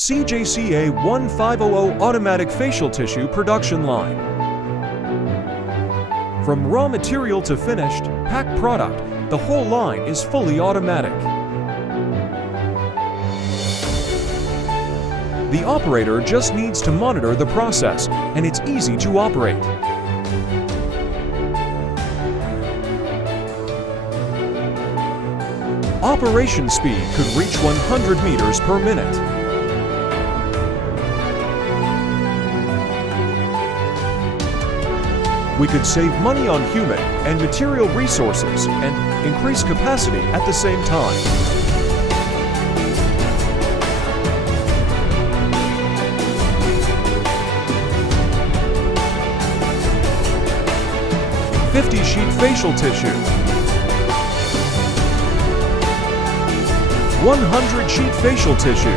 CJ-C-A-1500 automatic facial tissue production line. From raw material to finished, packed product, the whole line is fully automatic. The operator just needs to monitor the process, and it's easy to operate. Operation speed could reach 100 meters per minute. We could save money on human and material resources and increase capacity at the same time. "50-sheet facial tissue, 100-sheet facial tissue,